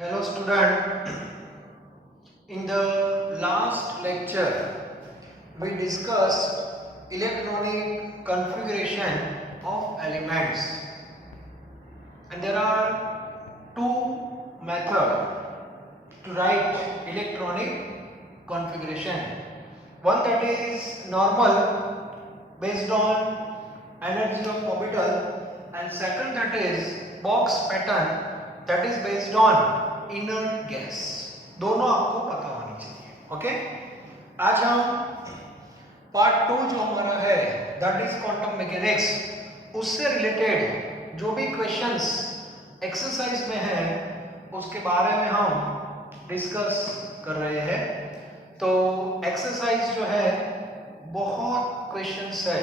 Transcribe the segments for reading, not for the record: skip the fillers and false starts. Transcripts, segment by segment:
Hello student, in the last lecture we discussed electronic configuration of elements, and there are two methods to write electronic configuration. One that is normal based on energy of orbital, and second that is box pattern that is based on inert gas. दोनों आपको पता होनी चाहिए. Okay, आज हम part 2 जो हमारा है दैट इज क्वांटम मैकेनिक्स, उससे रिलेटेड जो भी क्वेश्चंस एक्सरसाइज में है उसके बारे में हम डिस्कस कर रहे हैं. तो एक्सरसाइज जो है बहुत क्वेश्चंस है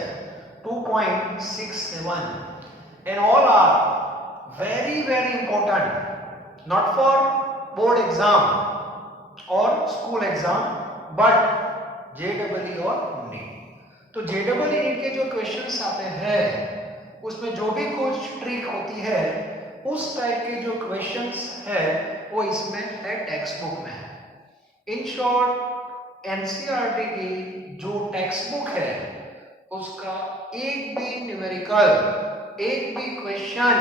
2.67 and all are very very important, not for board exam or school exam but JEE और NEET. तो JEE NEET के जो क्वेश्चंस आते हैं उसमें जो भी कुछ ट्रिक होती है उस टाइप के जो क्वेश्चंस है वो इसमें है, टेक्स्ट बुक में है. इन शॉर्ट एनसीईआरटी की जो टेक्स्ट बुक है उसका एक भी न्यूमेरिकल, एक भी क्वेश्चन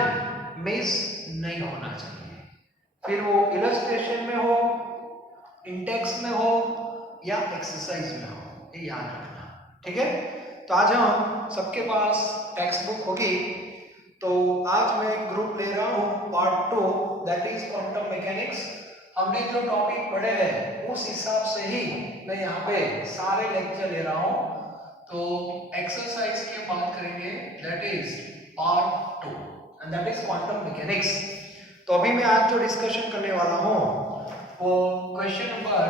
मिस नहीं होना चाहिए. फिर वो इलस्ट्रेशन में हो, इंडेक्स में हो या एक्सरसाइज में हो, ये याद रखना. ठीक है, तो आज हम सबके पास टेक्स्ट बुक होगी. तो आज मैं ग्रुप ले रहा हूँ part 2 that is quantum mechanics. हमने जो टॉपिक पढ़े हैं उस हिसाब से ही मैं यहाँ पे सारे लेक्चर ले रहा हूँ. तो एक्सरसाइज की बात करेंगे that is part 2 and that is quantum mechanics. तो अभी मैं आज जो डिस्कशन करने वाला हूँ वो क्वेश्चन नंबर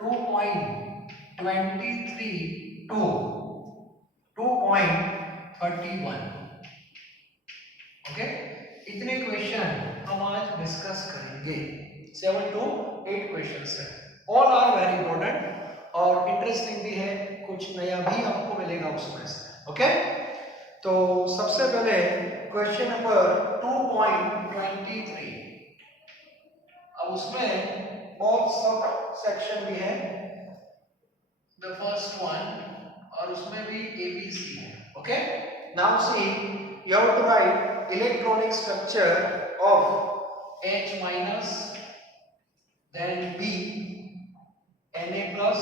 2.23 टू 2.31. ओके, इतने क्वेश्चन हम आज डिस्कस करेंगे. 7 to 8 क्वेश्चंस है. ऑल आर वेरी इंपॉर्टेंट और इंटरेस्टिंग भी है, कुछ नया भी आपको मिलेगा उसमें से. ओके, तो सबसे पहले क्वेश्चन नंबर 2.23. अब उसमें बहुत सब सेक्शन भी है. द फर्स्ट वन, और उसमें भी ABC है. Okay, now see you have to write electronic structure of H minus, then B, Na plus,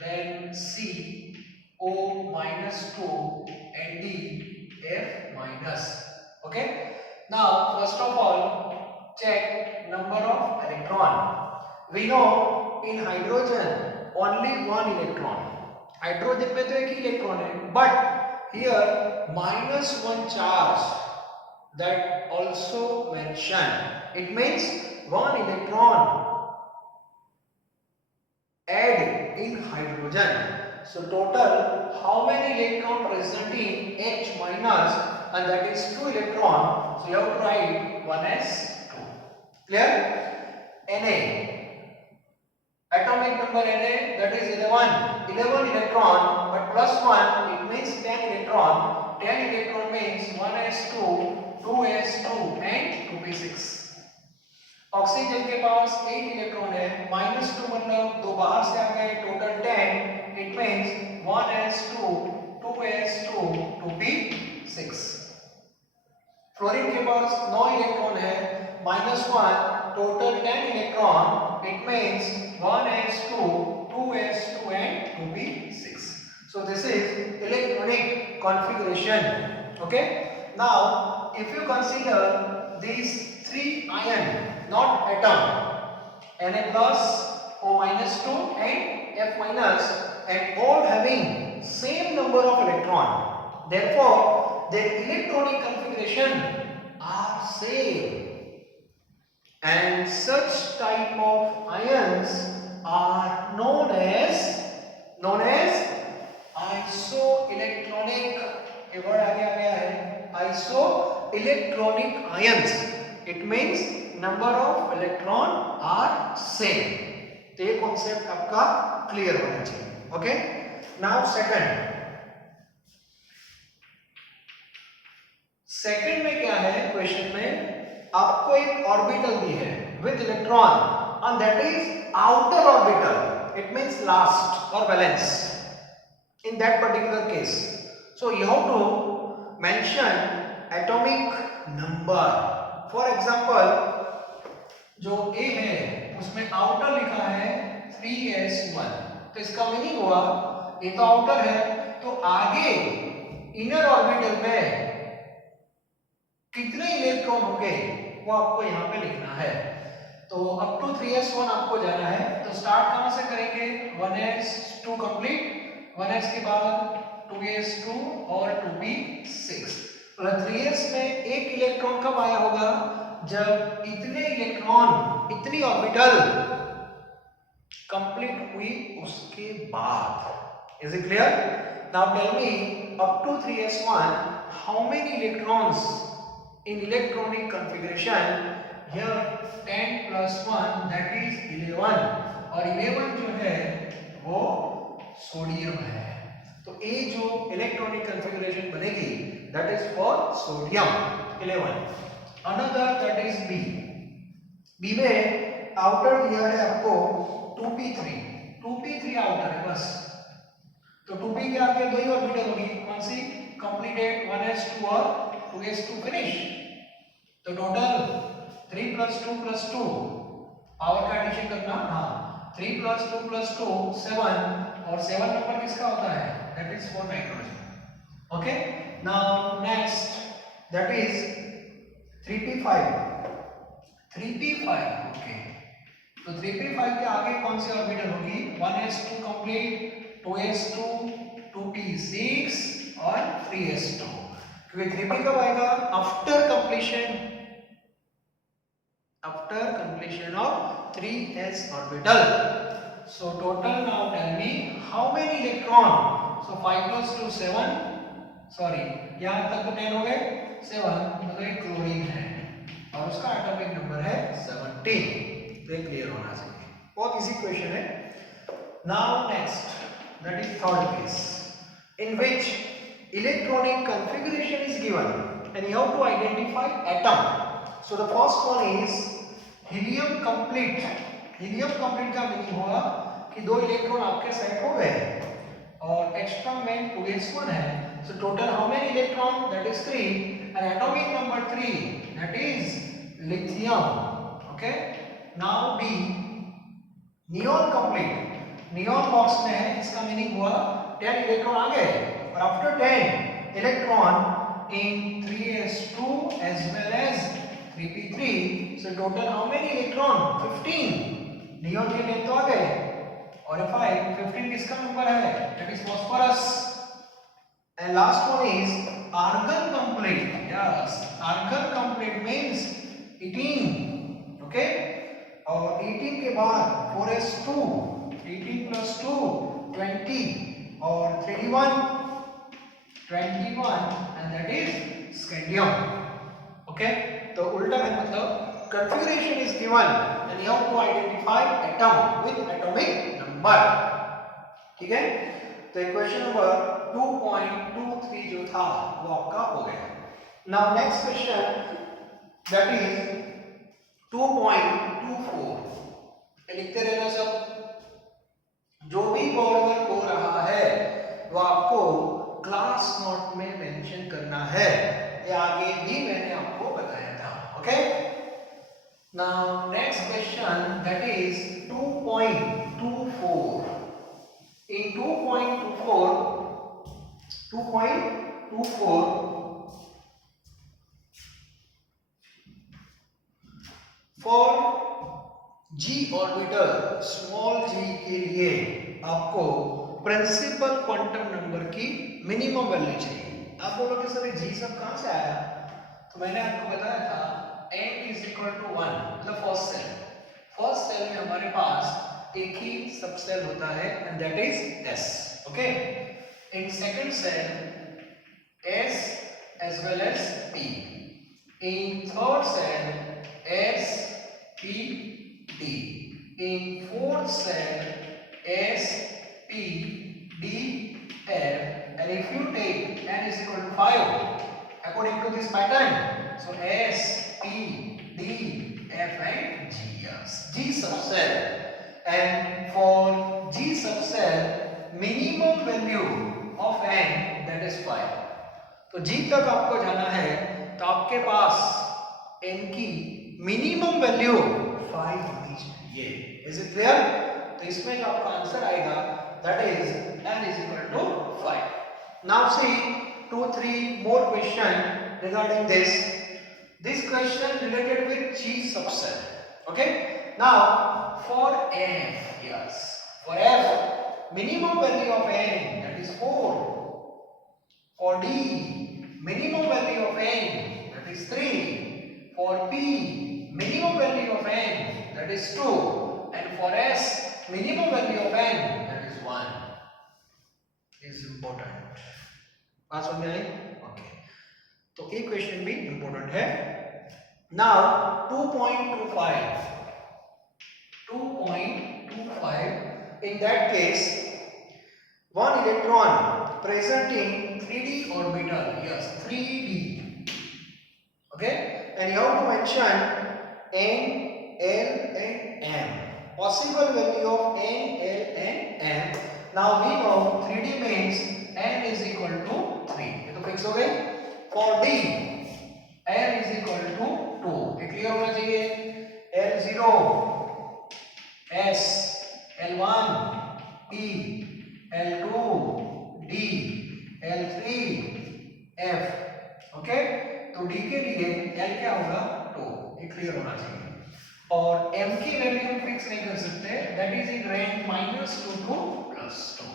then C, O minus 2 and D, F minus. Okay, now first of all check number of electron. We know in hydrogen only one electron. Hydrogen में तो एक ही electron है, but here minus one charge that also mentioned. It means one electron add in hydrogen. So total how many electron present in H minus, and that is 2 electron. So you have to write 1s2. Clear? Na, atomic number Na, that is 11 electron, but plus 1 it means 10 electron. 10 electron means 1s2, 2s2 and 2p6. Oxygen के पास 8 electron है, -2 मतलब दो बाहर से आ गए, total 10. It means 1s2, 2s2, 2p6. Fluorine के पास 9 electron है, -1, total 10 electron. It means 1s2, 2s2 and 2p6. So this is electronic configuration. Okay, now if you consider these 3 ion, not atom, Na plus, O minus 2 and F minus, and all having same number of electron. Therefore, their electronic configuration are same. And such type of ions are known as isoelectronic. ये word आगे आ गया है, isoelectronic ions. It means number of electron are same. तो ये concept आपका clear होना चाहिए. Okay, now second में क्या है क्वेश्चन में, आपको एक ऑर्बिटल दी है with electron and that is outer orbital, it means last और valence in that particular case. So you have to mention atomic number. For example, जो A है उसमें आउटर लिखा है 3s1, तो इसका मीनिंग हुआ ये तो आउटर है, तो आगे इनर ऑर्बिटल में कितने इलेक्ट्रॉन होंगे वो आपको यहाँ पे लिखना है। तो अप टू 3s1 आपको जाना है, तो स्टार्ट कहाँ से करेंगे, 1s2 कंप्लीट, 1s के बाद 2s2 और 2p6। 3s में एक इलेक्ट्रॉन कब आया होगा, जब इतने इलेक्ट्रॉन इतनी ऑर्बिटल कंप्लीट हुई उसके बाद। Is it clear? Now tell me up to 3s1 how many electrons in electronic configuration. Here 10 + 1 that is 11, और 11 जो है वो सोडियम है। तो ए जो इलेक्ट्रॉनिक कॉन्फ़िगरेशन बनेगी that is for sodium 11। Another that is B. B में आउटर दिया है आपको 2p3, 2p3 आउटर है बस। तो 2p के आगे दो ही ऑर्बिटल होगी, कौन सी, कंप्लीटेड 1s2 और 2s2 फिनिश। तो टोटल 3 + 2 + 2 पावर का एडिशन करना, हाँ 3 + 2 + 2 7, और 7 नंबर किसका होता है, that is for nitrogen. Okay, now next that is 3p5, 3p5। Okay, तो 3p5 के आगे कौन सी ऑर्बिटल होगी, 1s2 कंप्लीट, 2s2, 2p6 और 3s2, क्योंकि 3p कब आएगा, after completion of 3s orbital. So total now tell me how many electron, so 5 + 2 7, sorry यहाँ तक तो 10 हो गए, 7 मतलब एक क्लोरीन है और उसका एटॉमिक नंबर है 17। तो ये क्लियर होना चाहिए, बहुत इजी क्वेश्चन है। Now next that is third case in which electronic configuration is given and you have to identify atom. So the first one is helium complete. Helium complete का meaning हुआ कि दो electron आपके set हो गए और extra में 2s1 है, so total how many electron, that is 3, and atomic number 3 that is lithium. Okay, now B neon complete, neon box में है, इसका मीनिंग हुआ 10 इलेक्ट्रॉन आ गए और after 10 electron in 3s2 as well as 3p3, so total how many electron, 15, neon के लिए तो आ गए, और 15 किसका नंबर है, that is phosphorus। and last one is argon complete, yes argon complete means 18, okay, और 18 के बाद 4s2, 18 + 2 20 और 3d1 21 and that is scandium। okay, तो उल्टा है, मतलब configuration is given and you have to identify atom with atomic number। ठीक है, तो क्वेश्चन नंबर 2.23 जो था वो आपका हो गया। Now next question that is 2.24, लिखते रहना सब, जो भी बोर्ड वर्क हो रहा है वो आपको क्लास नोट में मेंशन करना है, ये आगे भी मैंने आपको बताया था। Okay, now next question that is 2.24। in 2.24 for g orbital small g के लिए आपको प्रिंसिपल क्वांटम नंबर की मिनिमम वैल्यू चाहिए। आप बोलोगे सर g सब कहां से आया, तो मैंने आपको बताया था n = 1, मतलब फर्स्ट सेल में हमारे पास एक ही सब सेल होता है and that is s। Okay, in second shell s as well as p, in third cell s p d, in fourth cell s p d f, and if you take n = 5 according to this pattern, so s p D, F and G. Yes, G subcell. And for G subcell, minimum value of n, that is 5. तो G तक आपको जाना है तो आपके पास n की minimum value 5 होनी चाहिए. Is it clear? तो इसमें जो आपका आंसर आएगा that is n is equal to 5. Now see 2-3 more question regarding this. This question related with G subcell. Okay. Now for f, yes, for f minimum value of n, that is 4. For D minimum value of n, that is 3. For P minimum value of n, that is 2. And for S minimum value of n, that is 1. Is important. बात समझ में आई? Okay. तो ये question भी important है. Now 2.25. 2.25. In that case, one electron present in 3D orbital. Yes, 3D. Okay, and you have to mention n, l, and m. Possible value of n, l, and m. Now we know 3D means n is equal to 3. ये तो fix हो गई. For D, n is equal to 2. ये clear होना चाहिए. L0, S, L1, P, L2, D, L3, F. Okay, तो D के लिए L क्या होगा? 2. ये क्लियर होना चाहिए. और M की वैल्यू हम फिक्स नहीं कर सकते. That is in range -2 to +2.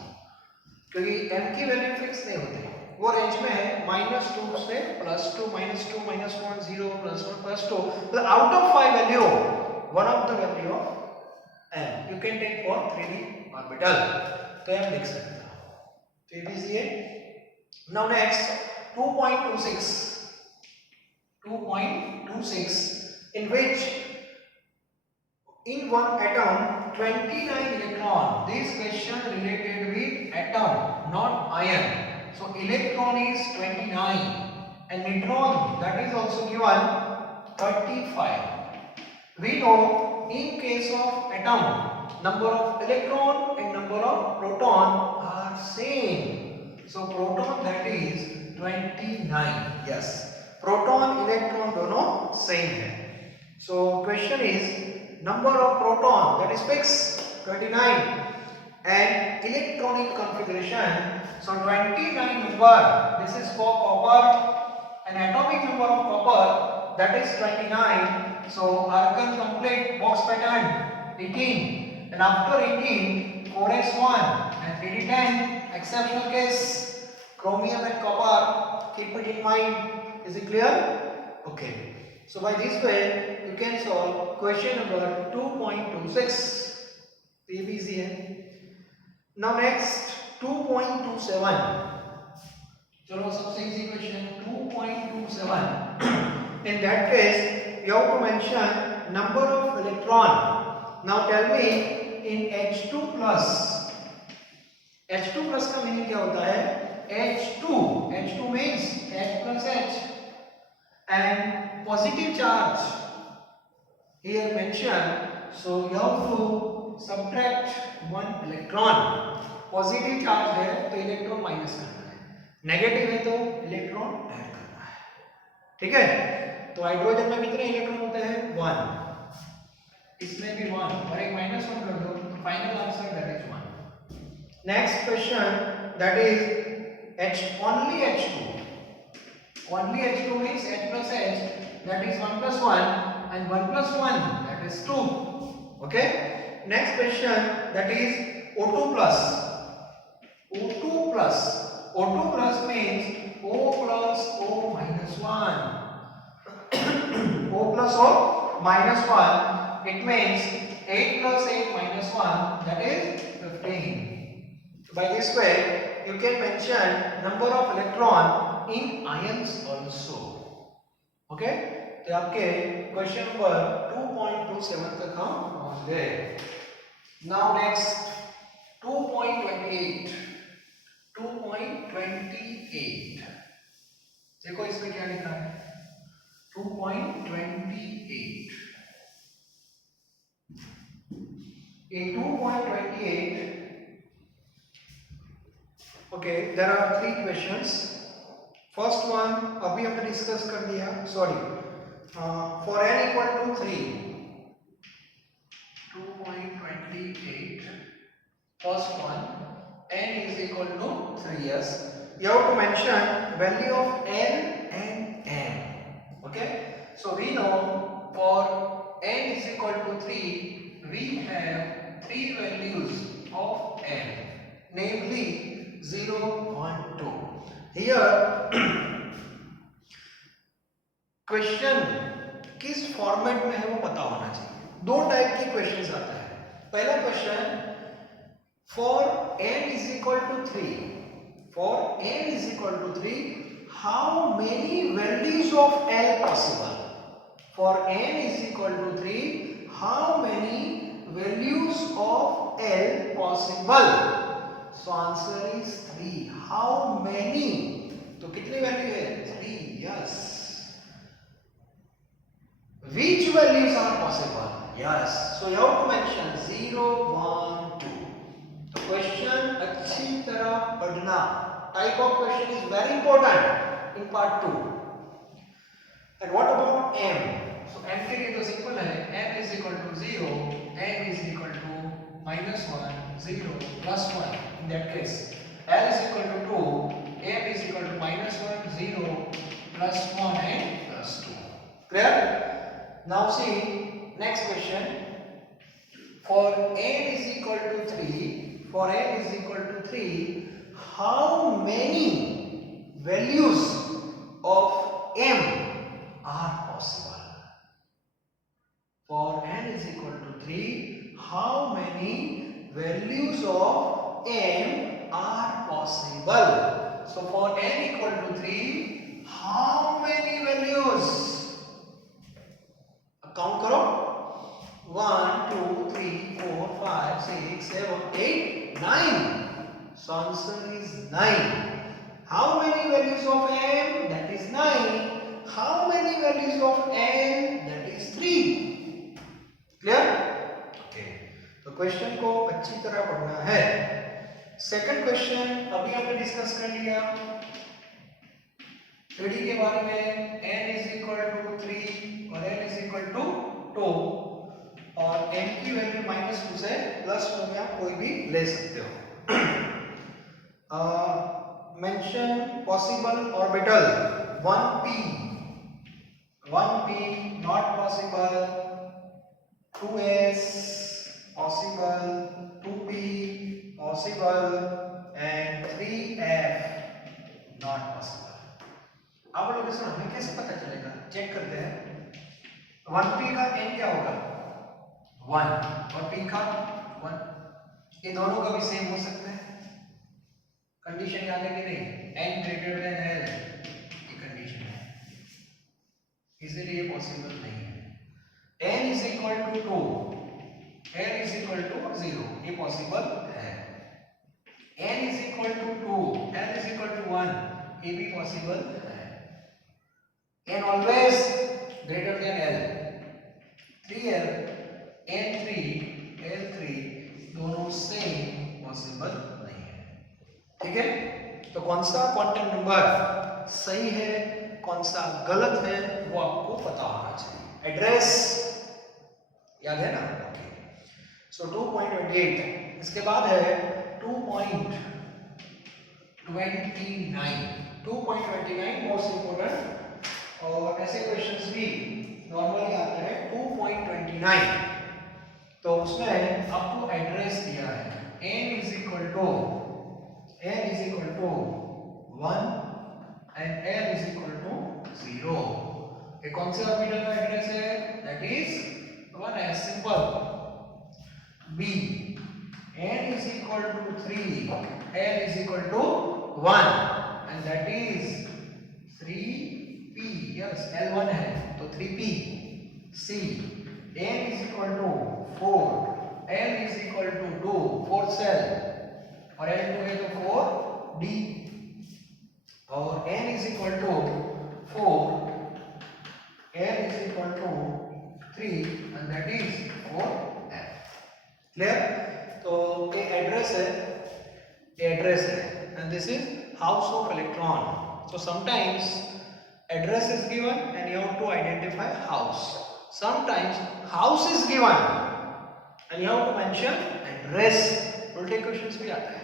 क्योंकि M की वैल्यू फिक्स नहीं होती. वो रेंज में है -2 से +2, -2, -1, 0, +1, +2. तो out of 5 value, one of the value of M you can take for 3D orbital. तो M लिख सकते हो. तो ये भी इजी है. Now next 2.26. 2.26 in which in one atom 29 electron. This question related with atom, not ion. So electron is 29 and neutron, that is also given 35. We know in case of atom, number of electron and number of proton are same. So proton, that is 29. Yes, proton electron दोनों same है. So question is number of proton, that is fixed 29, and electronic configuration. So 29 number, this is for copper, and atomic number of copper, that is 29. So argon complete box pattern 18, and after 18 4s1 and 3d10 exceptional case chromium and copper. Keep it in mind. Is it clear? Okay. So by this way you can solve question number 2.26. ये भी easy है. Now next 2.27. चलो सबसे easy question 2.27. In that case you have to mention number of electron. Now tell me in H2 plus. H2 plus का meaning क्या होता है? H2. H2 means H plus H. And positive charge here mentioned. So you have to subtract one electron. Positive charge है तो electron minus करना है, negative है तो इलेक्ट्रॉन ऐड करना है. ठीक है. तो हाइड्रोजन में कितने इलेक्ट्रॉन होते हैं? 1. इसमें भी 1 और एक -1 कर दो तो final answer that is 1. Next question that is H only H2. Only H2 means H plus H, that is 1 plus 1, and 1 plus 1, that is 2. Okay. Next question, that is O2 plus. O2 plus. O2 plus means O plus O minus 1. O plus O minus 1. It means 8 plus 8 minus 1, that is 15. So by this way, you can mention number of electron in ions also. Okay. तो आपके question number 2.27 तक हम पहुंच गए. Now next 2.28. 2.28. देखो इसमें क्या लिखा है? 2.28. In 2.28, okay, there are three questions. First one अभी हमने डिस्कस कर दिया, sorry, for n equal to 3, 2.28, first one, n is equal to 3, yes, you have to mention value of n and m. Okay, so we know for n is equal to 3 we have three values of n, namely 0, 1, 2. Here question किस format में है वो पता होना चाहिए. दो type की questions आता है. पहला question, for n is equal to 3, for n is equal to 3, how many values of L possible? For n is equal to 3, how many values of L possible? So answer is 3. How many? तो कितनी value है? 3. Yes. Which values are possible? Yes. So you have to mention 0, 1, 2. तो question अच्छी तरह पढ़ना. Type of question is very important in part 2. And what about m? So m के लिए तो सिंपल है. m is equal to 0, m is equal to -1, 0, +1. In that case, l is equal to 2, m is equal to -1, 0, +1 and +2. Clear? Now see next question. For n is equal to 3, for n is equal to 3, how many values of m are possible? For n is equal to 3, how many values of m are possible? So for n equal to 3, how many values? Count करो. 1, 2, 3, 4, 5, 6, 7, 8, 9. So answer is 9. How many values of m? That is 9. How many values of n? That is 3. Clear? Okay. तो question को अच्छी तरह पढ़ना है. Second question अभी हमने discuss कर लिया 3D के बारे में. n is equal to 3 और n is equal to 2 और n की वैल्यू -2 से +2 में आप कोई भी ले सकते हो. Mention possible orbital 1p not possible, 2s possible, 2p possible and 3f not possible. आप लोग इसमें हमें कैसे पता चलेगा? चेक करते हैं. 1p का n क्या होगा? 1 और p का 1. ये दोनों का भी सेम हो सकता है. कंडीशन याद है कि नहीं? n ग्रेटर देन l ये कंडीशन है, इसलिए पॉसिबल नहीं है. n is equal to 2, n is equal to 0 ये पॉसिबल है. n is equal to 2, n is equal to 1 ये भी पॉसिबल है. n always greater than l. 3l, n3, l3 दोनों सेम पॉसिबल नहीं है. ठीक है? तो कौन सा क्वांटम नंबर सही है, कौन सा गलत है, वो आपको पता होना चाहिए. एड्रेस याद है ना? ओके. सो 2.28. इसके बाद है 2.29. 2.29 मोस्ट इंपोर्टेंट. और ऐसे क्वेश्चंस भी नॉर्मली आते हैं 2.29. तो उसमें आपको एड्रेस दिया है n is equal to 1 and l is equal to 0. ये कौन से ऑर्बिटल का एड्रेस है? That is 1s. Simple. b n is equal to 3, l is equal to 1 and that is 3p. yes, l1 है तो 3p. c n is equal to 4, l is equal to 2, 4 cell और l2 है तो 4d और n is equal to 4, L is equal to 3 and that is 4F. Clear? तो ये address है, and this is house of electron. So sometimes address is given and you have to identify house. Sometimes house is given and you have to mention address. उल्टे questions भी आता है.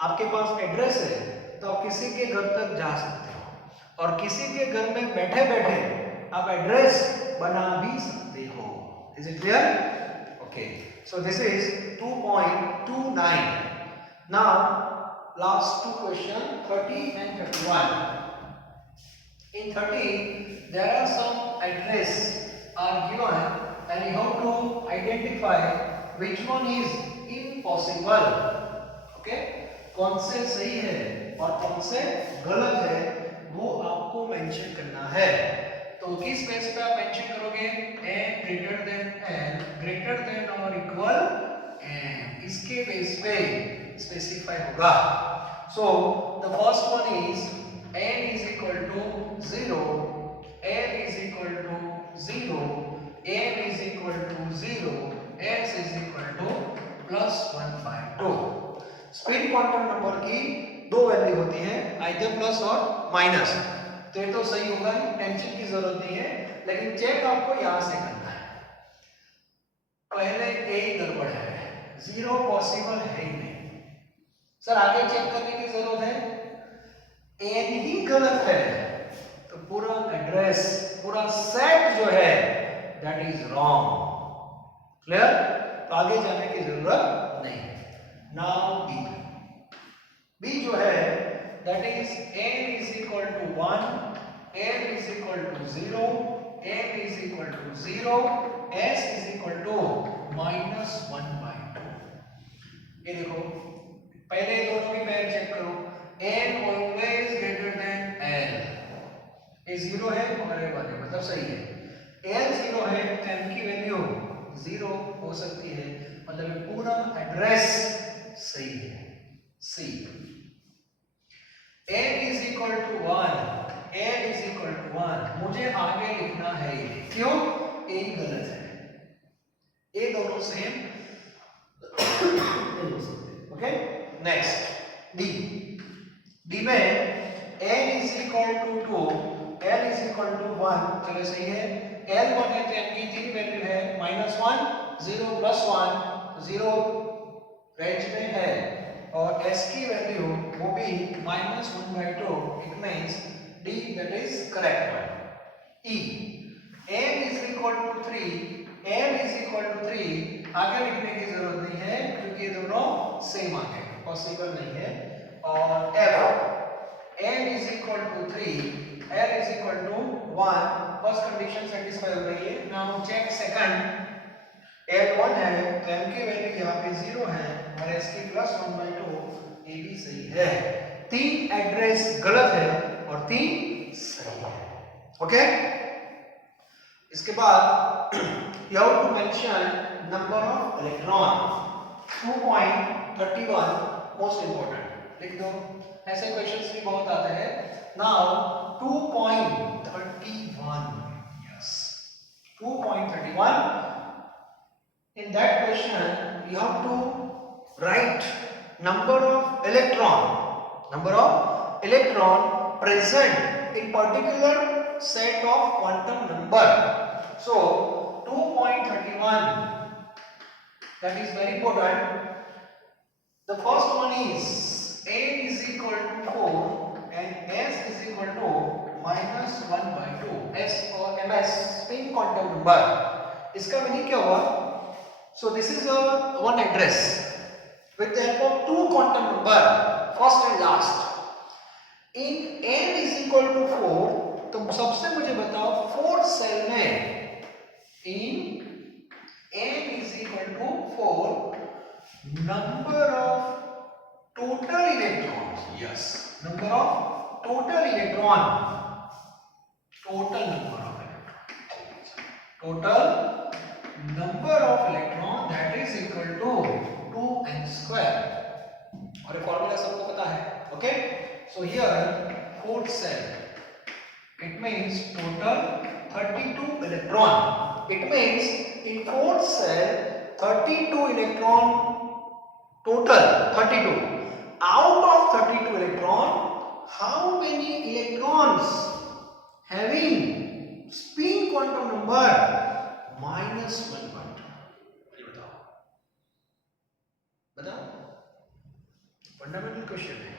आपके पास address है तो आप किसी के घर तक जा सकते हो और किसी के घर में बैठे बैठे आप एड्रेस बना भी सकते हो. Is it clear? Okay. So this is 2.29. Now last two questions, 30 and 31. In 30 there are some address are given and you have to identify which one is impossible. Okay? कौन से सही है और कौन से गलत है वो आपको मेंशन करना है. तो किस बेस पे आप मेंशन करोगे? n greater than n greater than or equal n, इसके बेस पे स्पेसिफाई होगा. So the first one is n is equal to 0, n is equal to 0, n is equal to 0, s is equal to +1/2. Spin quantum number की दो value होती है, either plus और minus. तो ये तो सही होगा ही, टेंशन की जरूरत नहीं है, लेकिन चेक आपको यहां से करना है. पहले ए गड़बड़ है, 0 पॉसिबल है ही नहीं. सर आगे चेक करने की जरूरत है, एन ही गलत है तो पूरा एड्रेस, पूरा सेट जो है दैट इज रॉन्ग. क्लियर? तो आगे जाने की जरूरत नहीं. नाउ बी जो है that is n is equal to 1, n is equal to 0, n is equal to 0, s is equal to -1/2. ये देखो पहले दोनों की पेयर चेक करो. n always greater than l. ये 0 है और ये 1 है, मतलब सही है. l 0 है तो n की वैल्यू 0 हो सकती है, मतलब ये पूरा एड्रेस सही है. C n is equal to 1, n is equal to 1. मुझे आगे लिखना है ये, क्यों? a गलत है, ये दोनों सेम नहीं हो सकते. ओके, नेक्स्ट डी में n is equal to 2, l is equal to 1. चलो सही है. l 1 है तो n की तीन वैल्यू है, -1, 0, +1, 0 रेंज में है और s की वैल्यू वो भी -1/2. It means d that is correct one. e m is equal to 3, m is equal to 3 आगे लिखने की जरूरत नहीं है क्योंकि ये दोनों सेम आ गए, पॉसिबल नहीं है. और f m is equal to 3, l is equal to 1. First condition satisfy हो गई है. Now check second. l 1 है तो m की वैल्यू यहाँ पे 0 है और s की +1/2. ये भी सही है. 3 एड्रेस गलत है और 3 सही है. ओके, इसके बाद you have to mention number of electron. 2.31 most important लिख दो. ऐसे क्वेश्चंस भी बहुत आते हैं. Now 2.31. Yes, 2.31. In that question you have to write number of electron present in particular set of quantum number. So 2.31, that is very important. The first one is n is equal to 4 and s is equal to -1/2. s और ms spin quantum number. इसका meaning क्या हुआ? So this is one address with the help of two quantum number, first and last. In n is equal to 4, तो सबसे मुझे बताओ 4th cell में in n is equal to 4 number of total electrons. Yes, number of total electron. Total number of electron. Total number of electron that is equal to 2n square. और ये formula सबको पता है. Okay, so here 4th cell, it means total 32 electron. It means in fourth cell 32 electron total 32. Out of 32 electron, how many electrons having spin quantum number -1 by 2? बताओ fundamental question है।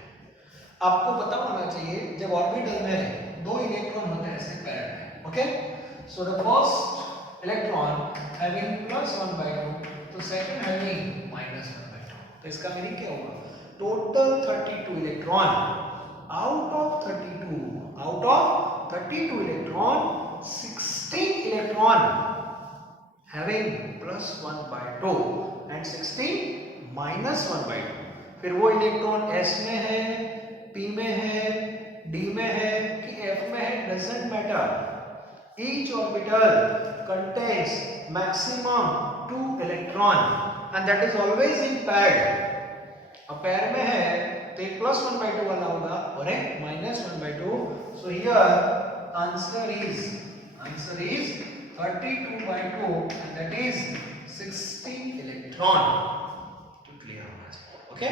आपको पता होना चाहिए जब ऑर्बिटल में दो इलेक्ट्रॉन होते हैं ऐसे पैर में, okay. So the first electron having +1/2 तो सेकंड हैविंग -1/2, तो इसका मीनिंग क्या होगा? Total 32 electron out of 32 electron 16 electron having +1/2 and 16 -1/2। फिर वो इलेक्ट्रॉन S में है, P में है, D में है कि F में है, doesn't matter. Each orbital contains maximum 2 electron and that is always in pad. अब पैर में है तो एक +1/2 वाला होगा और एक -1/2। So here answer is 32/2 and that is 16 electron. तो क्लियर होगा, ओके।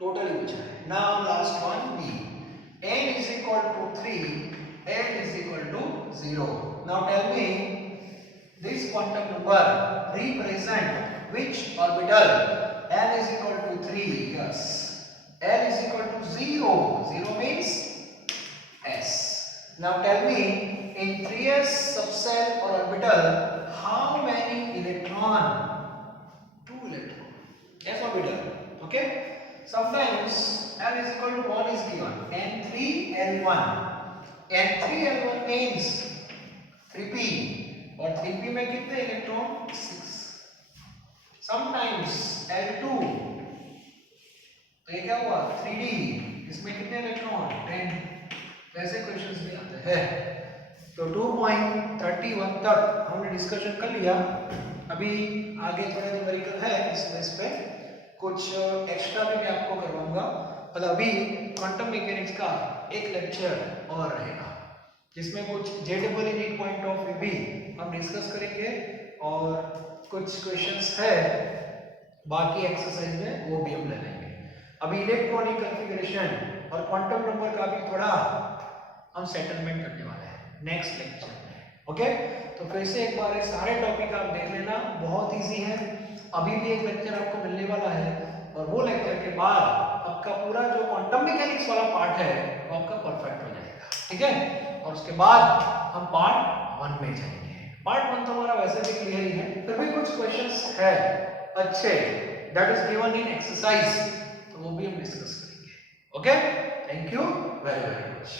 टोटली पूछा है। Now last one B, n is equal to 3, n is equal to 0. Now tell me this quantum number represent which orbital? N is equal to 3, yes. N is equal to 0. 0 means S. Now tell me in 3s subcell or orbital how many electron? 2 electron. S orbital, okay. Sometimes L is equal to 1 is given, N3L1. N3L1 means 3p और 3p में कितने electron? 6. Sometimes L2 तो ये क्या हुआ? 3d, इसमें कितने electron? 10. ऐसे क्वेश्चंस भी आते हैं। तो 2.31 तक हमने डिस्कशन कर लिया। अभी आगे थोड़ा न्यूमेरिकल है, इस पे कुछ एक्स्ट्रा भी मैं आपको करवाऊंगा। और अभी क्वांटम मैकेनिक्स का एक लेक्चर और रहेगा जिसमें कुछ जेडेबल नीड पॉइंट ऑफ व्यू भी हम डिस्कस करेंगे और कुछ क्वेश्चंस है बाकी एक्सरसाइज में वो भी हम ले लेंगे। अभी इलेक्ट्रॉनिक कॉन्फ़िगरेशन और क्वांटम नंबर का भी थोड़ा हम सेटलमेंट करने वाले हैं नेक्स्ट लेक्चर में, ओके। तो फिर से एक बार ये सारे टॉपिक आप देख लेना, बहुत इजी है। अभी भी एक लेक्चर आपको मिलने वाला है और वो लेक्चर के बाद आपका पूरा जो क्वांटम मैकेनिक्स वाला पार्ट है वो आपका परफेक्ट हो जाएगा, ठीक है। और उसके बाद हम पार्ट 1 में जाएंगे। पार्ट 1 तो हमारा वैसे भी क्लियर ही है, फिर भी कुछ क्वेश्चंस है अच्छे that is given in exercise, तो वो भी हम डिस्कस करेंगे, okay. Thank you very very much.